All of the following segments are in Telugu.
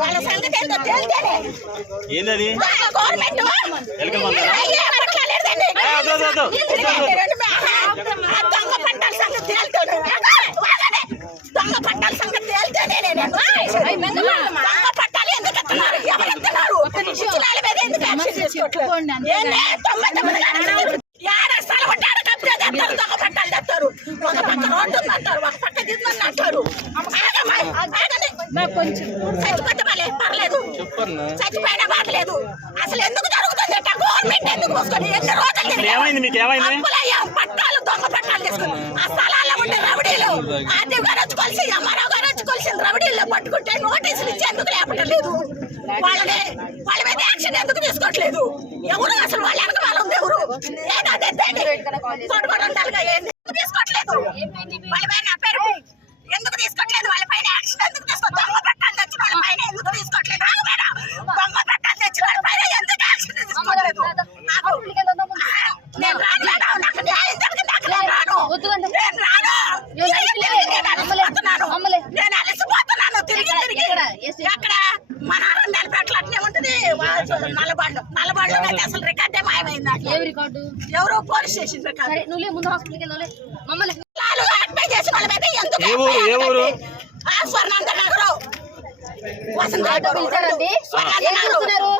వాళ్ళ సంగతి ఏంటో గవర్నమెంట్ ఆ దొంగ పట్టాల సంగతి దొంగ పట్టాల సంగతి నేను దొంగ పట్టాలు ఎందుకు ఎత్తున్నారు ఎవరు ఎత్తున్నారు మీద ఎందుకు యాక్షన్ తీసుకోవట్లేదు? తొంభై తొమ్మిది ఏడ స్థలం ఉంటే ఆడ కబ్జా చేస్తారు, దొంగ పట్టాలు తెస్తారు. ఒక పక్క రోడ్డు ఉందంటారు, ఒక పక్క దిద్దుంది అంటారు. చచ్చిపోతే మళ్ళీ పర్లేదు. చచ్చిపోయినా అసలు ఎందుకు జరుగుతుంది? గవర్నమెంట్ ఎందుకు మూసుకొని ఎన్ని రోజులు తిరిగాం? ఏమైంది మీకు ఏమైంది? అప్పులయ్యాం, పట్టాలు దొంగ పట్టాలు తీసుకుని. ఆ స్థలాల్లో ఉండే రౌడీలు. ఆర్టీఓ గారు వచ్చి కొలిసి ఎంఆర్ఓ గారు వచ్చి పట్టుకుంటే నోటీసులు ఇచ్చి ఎందుకు లేపట్లేదు వాళ్ళని వాళ్ళ మీద యాక్షన్ ఎందుకు తీసుకోవట్లేదు? ఎవరు అసలు వాళ్ళ వెనక వాళ్ళు ఉంది ఎవరు? ఏదో అదే ఏంది? నల్లబాళ్ళు అయితే అసలు రికార్డే మాయమైంది అట్లా. ఏం రికార్డు ఎవరో పోలీస్ స్టేషన్ రికార్డు సరే నువ్వు ముందు హాస్పిటల్కి వెళ్ళాలి మమ్మల్ని లాలు ఆత్మహత్య చేసిన వాళ్ళ మీద ఎందుకు ఏ ఊరు? ఆ నగరు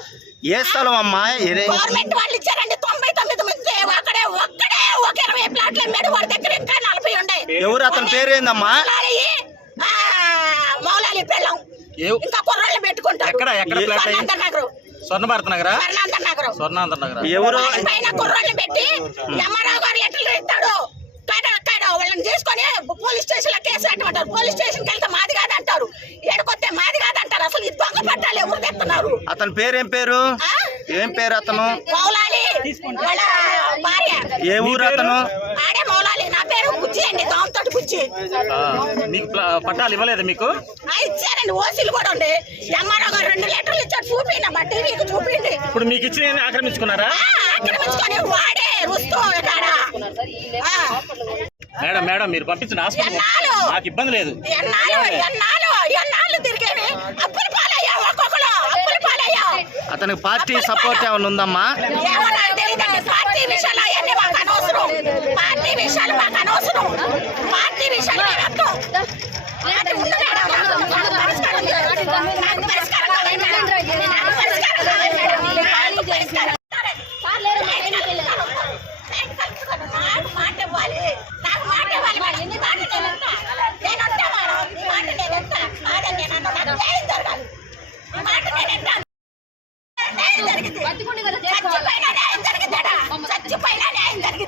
స్థలం అమ్మా? గవర్నమెంట్ వాళ్ళు ఇచ్చారండి తొంభై తొమ్మిది మంది. అక్కడే ఒక్కడే ఒక ఇరవై ప్లాట్లు అమ్మాడు. వాడి దగ్గర ఇంకా నలభై ఉన్నాయి ఎవరు? అతని పేరు ఏందమ్మా మౌలాలి, పెళ్ళం. ఇంకా కుర్రోళ్ళు పెట్టుకుంటారు స్వర్ణ భారత నగరా స్వర్ణాంధ్ర నగరు ఎవరు పెట్టి ఎంఆర్ఓ గారు ఇస్తాడు? వాళ్ళని తీసుకొని పోలీస్ స్టేషన్లో కేసు పెట్టమంటారు. పోలీస్ స్టేషన్కి వెళ్తే మాది కాదంటారు. ఏడుకొస్తే మాది కాదంటారు. అసలు ఈ దొంగ పట్టాలు ఎవరు తెస్తున్నారు? అతని పేరు ఏం పేరు? ఏం పేరు అతను? మౌలాలి వాళ్ళ భార్య. ఏ ఊరు అతను? ఆడే మౌలాలి నా పేరు బుజ్జి అండి దోమతోటి బుజ్జి. ఆ, మీకు ప్ల- పట్టాలు ఇవ్వలేదు మీకు? ఇచ్చారండి ఓసీలు కూడా ఉండే. ఎంఆర్ఓ గారు రెండు లెటర్లు ఇచ్చారు చూపిండి మా టీవీకి చూపిండి ఇప్పుడు మీకు ఇచ్చిన ఆక్రమించుకున్నారా? ఆక్రమించుకొని వాడే మేడం మేడం మీరు పంపించిన హాస్పిటల్? నాకు ఇబ్బంది లేదు. అతనికి పార్టీ సపోర్ట్ ఏమైనా ఉందమ్మా ఏమో నాకు తెలియదండి పార్టీ విషయాలు అవన్నీ మాకు అనవసరం పార్టీ విషయాలు మాకు అనవసరం పార్టీ విషయాలు మేము వద్దు. అది ఉంది మేడం, నాకు- నాకు పరిష్కారం లేదు. నాకు పరిష్కారం కావాలి మేడం. నాకు పరిష్కారం కావాలి మేడం. నాకు పరిష్కారం సార్ లేరు మా ఇంటికి వెళ్ళారు నేను కలుపుకోను. నాకు మాట ఇవ్వాలి. నాకు మాట ఇవ్వాలి మేడం. నీ మాట నేను వింటా. నేను ఉంటా మేడం. నీ మాట నేను వింటా. కాదని నేను అన్ను. నాకు న్యాయం జరగాలి. నీ మాట నేను వింటాను. న్యాయం జరిగింది. బతికుండి కదా చేసుకోవాలి చచ్చిపోయినా న్యాయం జరిగిద్దాడా? చచ్చిపోయినా న్యాయం జరిగిద్ది. ఏదో మేము దొంగ యాక్షన్ చేయట్లేదుగా? చచ్చిపోయినా న్యాయం జరిగిద్ది.